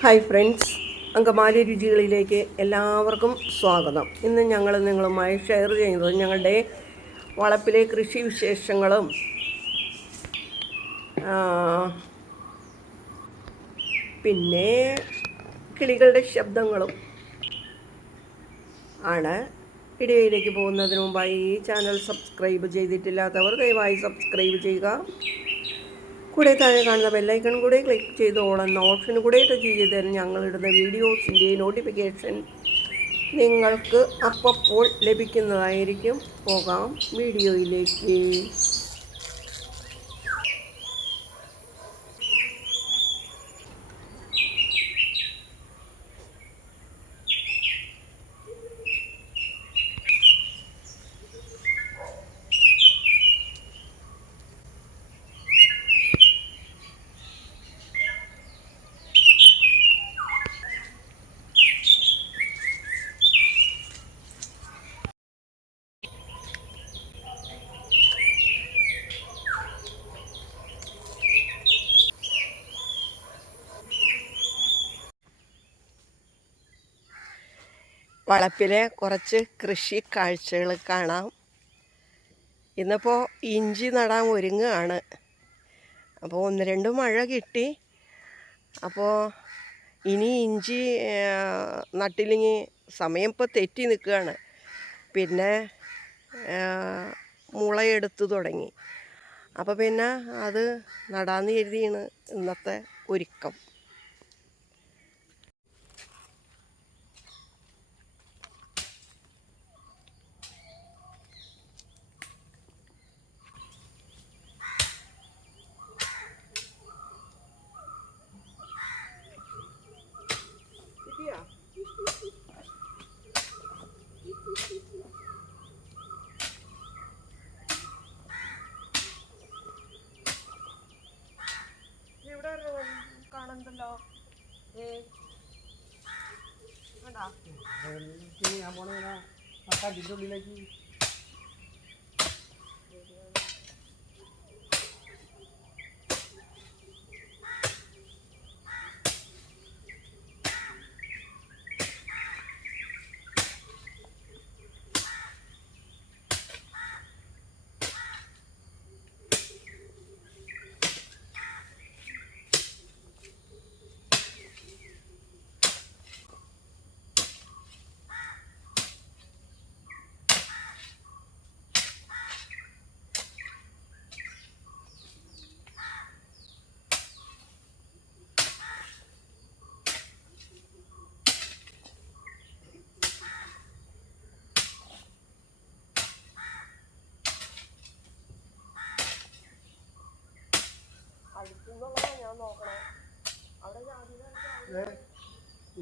Hi friends Angamaly രുചികളിലേക്ക് എല്ലാവർക്കും സ്വാഗതം. ഇന്ന് ഞങ്ങൾ നിങ്ങളുമായി ഷെയർ ചെയ്യുന്നത് ഞങ്ങളുടെ വളപ്പിലെ കൃഷി വിശേഷങ്ങളും പിന്നെ കിളികളുടെ ശബ്ദങ്ങളും ആണ്. ഇടയിലേക്ക് പോകുന്നതിന് മുമ്പായി ഈ ചാനൽ സബ്സ്ക്രൈബ് ചെയ്തിട്ടില്ലാത്തവർ ദയവായി സബ്സ്ക്രൈബ് ചെയ്യുക. കൂടെ താഴെ കാണുന്ന ബെല്ലൈക്കൺ കൂടെ ക്ലിക്ക് ചെയ്ത് ഓപ്ഷൻ കൂടെ ടച്ച് ചെയ്താൽ ഞങ്ങളിടുന്ന വീഡിയോസിന്റെ നോട്ടിഫിക്കേഷൻ നിങ്ങൾക്ക് അപ്പോൾ ലഭിക്കുന്നതായിരിക്കും. പോകാം. വീഡിയോയിലേക്ക്. വളപ്പിലെ കുറച്ച് കൃഷി കാഴ്ചകൾ കാണാം. ഇന്നിപ്പോൾ ഇഞ്ചി നടാൻ ഒരുങ്ങുകയാണ്. അപ്പോൾ ഒന്ന് രണ്ട് മഴ കിട്ടി. അപ്പോൾ ഇനി ഇഞ്ചി നട്ടില്ലെങ്കിൽ സമയം ഇപ്പോൾ തെറ്റി നിൽക്കുകയാണ്. പിന്നെ മുളയെടുത്ത് തുടങ്ങി. അപ്പോൾ പിന്നെ അത് നടാന്ന് കരുതിയാണ് ഇന്നത്തെ ഒരുക്കം. ഞാൻ പോണേ ആ കല്ലിന്റെ ഉള്ളിലേക്ക്.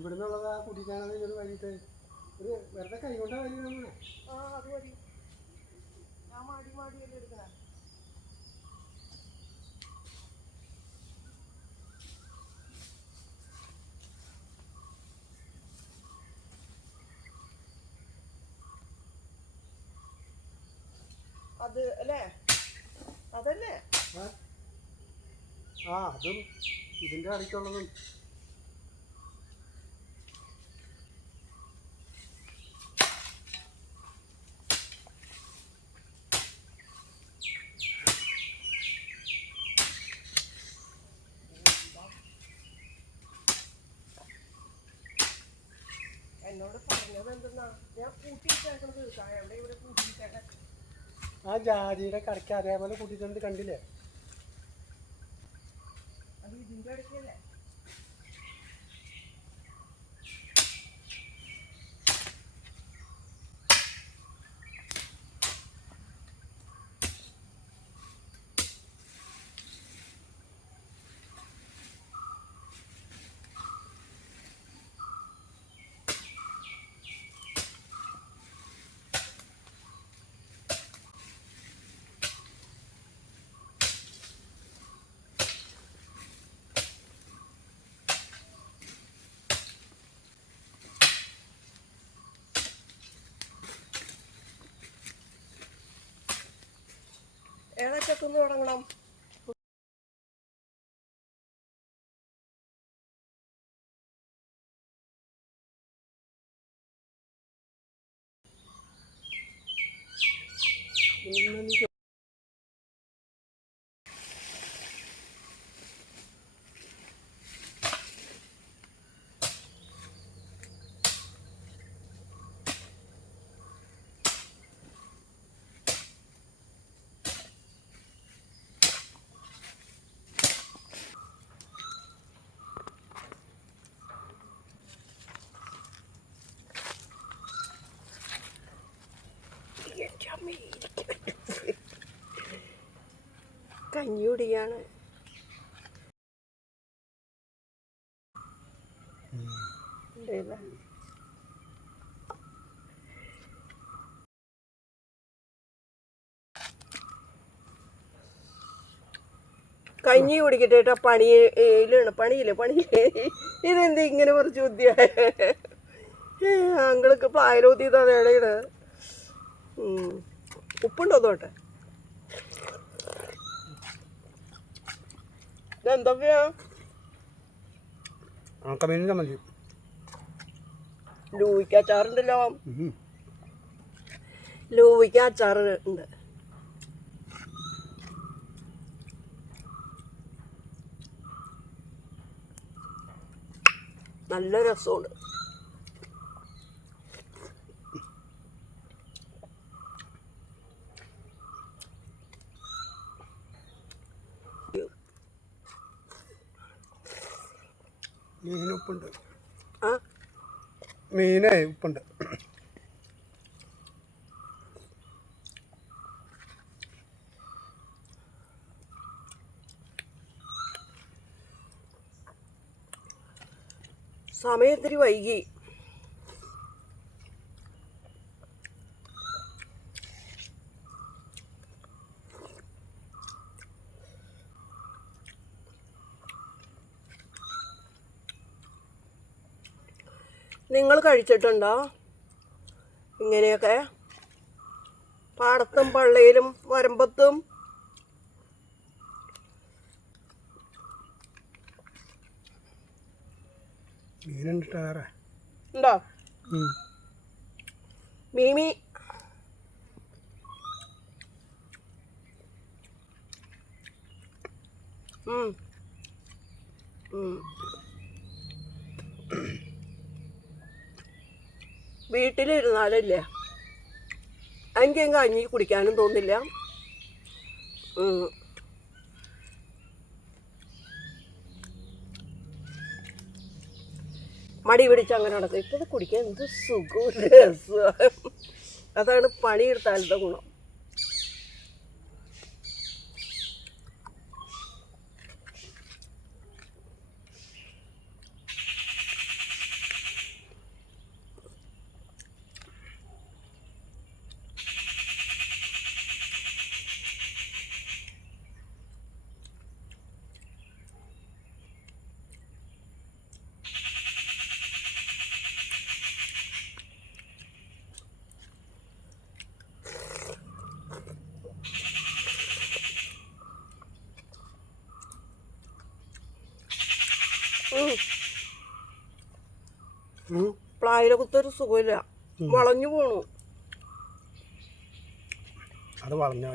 ഇവിടുന്നുള്ളതാ കുടിക്കാനാണ് ഒരു വഴിയിട്ട്. ഒരു വെറുതെ കൈ കൊണ്ടാ വഴി നമ്മളെ. ആ അത് മതി ഞാൻ മാടി മാടിയല്ലേ എടുക്കണേ? അത് അല്ലേ? അതല്ലേ? ആ ആ അതും ഇതിന്റെ അടുത്തുള്ളതും ആ ജാതിയുടെ കടയ്ക്ക് അതേപോലെ കൂട്ടിയിട്ടുണ്ട് കണ്ടില്ലേ? അത് ഇതിന്റെ ഇടയ്ക്കല്ലേ ഏതൊക്കെ തുടങ്ങണം പിന്നെ നീ എന്റെ അമ്മേ, ഇരിക്ക്. കഞ്ഞി കുടിയാണ്? കഞ്ഞി കുടിക്കട്ടെ കേട്ടോ പണിയിലാണ് പണിയില്ലേ പണിയില്ലേ? ഇതെന്ത് ഇങ്ങനെ കുറച്ച് ബുദ്ധിയായ? അങ്ങൾക്ക് പ്ലായലോത്തിയതാണ് ഇടയിൽ ഉപ്പുണ്ടോ തോട്ടെ ഇതെന്തൊക്കെയാ? ഉണക്കമീനും ചമ്മന്തി ലൂവിക്ക് അച്ചാറുണ്ടല്ലോ. ലൂവിക്ക് അച്ചാറ് ഉണ്ട്. നല്ല രസമുണ്ട് മീൻ ഉപ്പുണ്ട് ആ? മീനേ ഉപ്പുണ്ട്. സമയം ഇത്തിരി വൈകി. നിങ്ങൾ കഴിച്ചിട്ടുണ്ടോ? ഇങ്ങനെയൊക്കെ. പാടത്തും പള്ളിയിലും വരമ്പത്തും. മീനുണ്ടോ മീമി വീട്ടിലിരുന്നാലല്ലേ എനിക്ക് കഞ്ഞി കുടിക്കാനും തോന്നില്ല മടി പിടിച്ച് അങ്ങനെ നടക്കും. ഇപ്പോഴും കുടിക്കാൻ എന്ത് സുഖം അതാണ് പണിയെടുത്താലത്തെ ഗുണം. ഉം. പ്ലായിലെ കുത്തൊരു സുഖമില്ല വളഞ്ഞു പോണു. അത് വളഞ്ഞ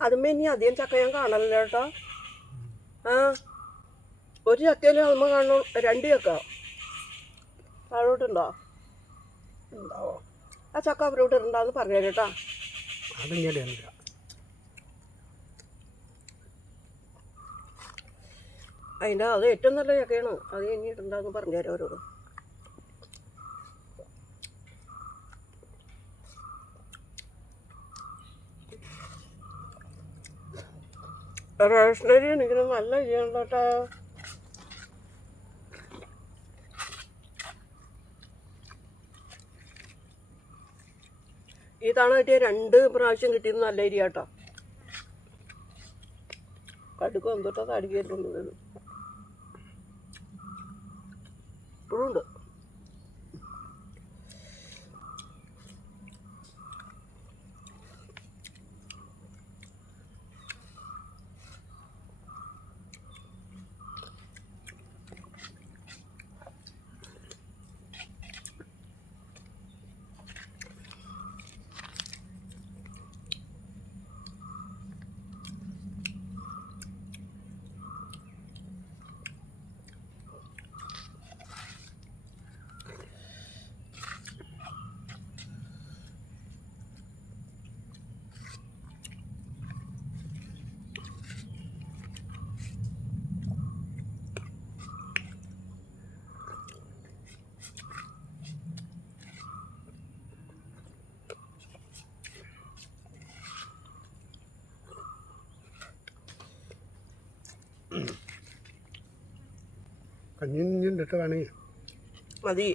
അതുമ്പോ ഇനി അധികം ചക്ക ഞാൻ കാണലില്ല കേട്ടോ. ആ. ഒരു ചക്കയിലെ നമ്മൾ കാണു രണ്ട് ചക്ക. താഴോട്ടുണ്ടോ? ഉണ്ടാവോ ആ ചക്ക അവരോട്ട് ഉണ്ടാന്ന് പറഞ്ഞു കേട്ടോ. അതിങ്ങനെയാണ് അതിന്റെ അത് ഏറ്റവും നല്ല ചക്കയാണ്. അത് കഴിഞ്ഞിട്ടുണ്ടാന്ന് പറഞ്ഞു തരാം അവരോട്. റേഷനരി എനിക്ക് നല്ല ചെയ്യണ്ട കേട്ടോ ഈ തവണ കിട്ടിയ രണ്ട് പ്രാവശ്യം കിട്ടിയത് നല്ല അരി കേട്ടോ കടുക്കും എന്തൊട്ടാ തടിക്കരുത് ഇപ്പോഴും ഉണ്ട്. കഞ്ഞി ഇഞ്ഞുണ്ട് കേട്ടോ വേണമെങ്കിൽ മതി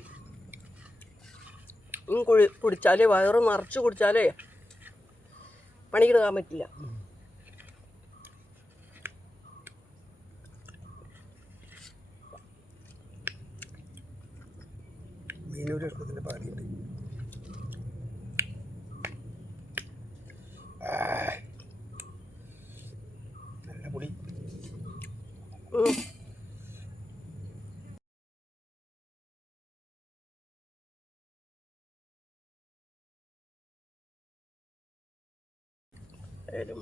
കുഴി കുടിച്ചാലേ വയറ് നിറച്ച് കുടിച്ചാലേ പണിക്കെടുക്കാൻ പറ്റില്ല. മീനൂര് പാടിയുണ്ട്. നല്ല പൊടി. ഉം. ഏതായാലും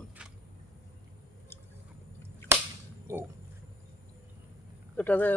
ഓ എന്നിട്ടത്